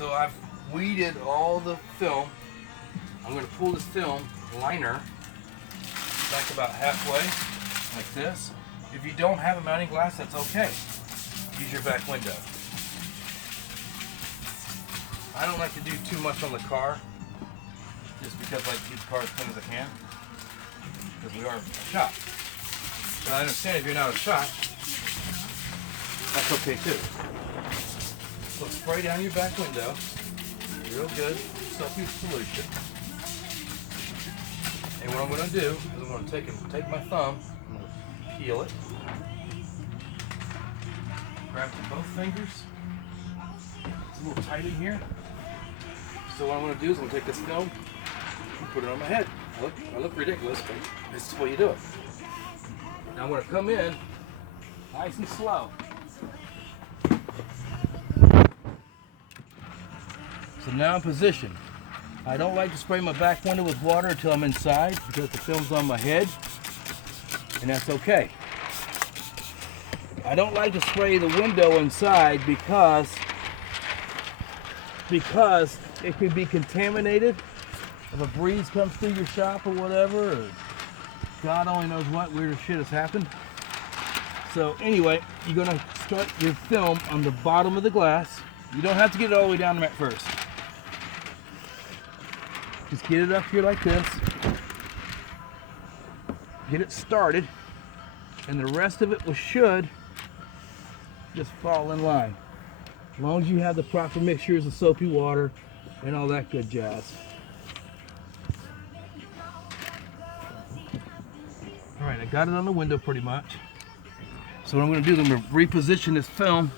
So I've weeded all the film. I'm going to pull this film liner back about halfway, like this. If you don't have a mounting glass, that's okay. Use your back window. I don't like to do too much on the car, just because I like to keep the car as clean as I can, because we are a shop. But I understand if you're not a shop, that's okay too. So spray down your back window, real good, soapy solution. And what I'm going to do is I'm going to take my thumb, I'm going to peel it, grab with both fingers. It's a little tight in here. So what I'm going to do is I'm going to take this film and put it on my head. I look ridiculous, but this is the way you do it. Now I'm going to come in nice and slow. So now I'm positioned. I don't like to spray my back window with water until I'm inside because the film's on my head, and that's okay. I don't like to spray the window inside because it could be contaminated if a breeze comes through your shop or whatever, or God only knows what weird shit has happened. So anyway, you're gonna start your film on the bottom of the glass. You don't have to get it all the way down at first. Just get it up here like this. Get it started, and the rest of it should just fall in line. As long as you have the proper mixtures of soapy water and all that good jazz. All right, I got it on the window pretty much. So what I'm going to do is I'm going to reposition this film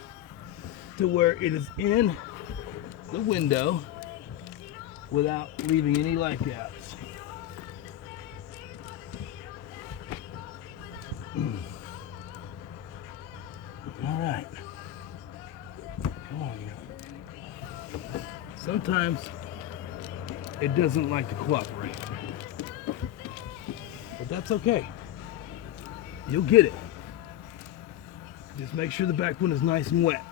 to where it is in the window without leaving any light gaps. All right. Come on, you. Sometimes it doesn't like to cooperate, but that's okay. You'll get it. Just make sure the back one is nice and wet.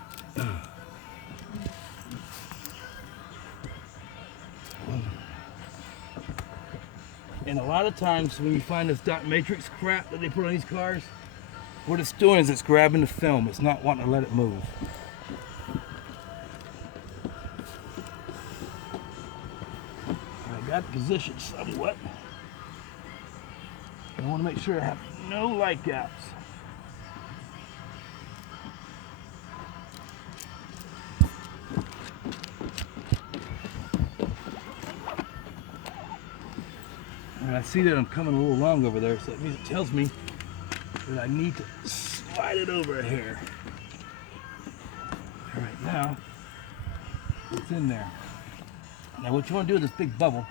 And a lot of times when you find this dot matrix crap that they put on these cars, what it's doing is it's grabbing the film. It's not wanting to let it move. I got the position somewhat. I want to make sure I have no light gaps. And I see that I'm coming a little long over there, so that means it tells me that I need to slide it over a hair. All right, now it's in there. Now what you want to do with this big bubble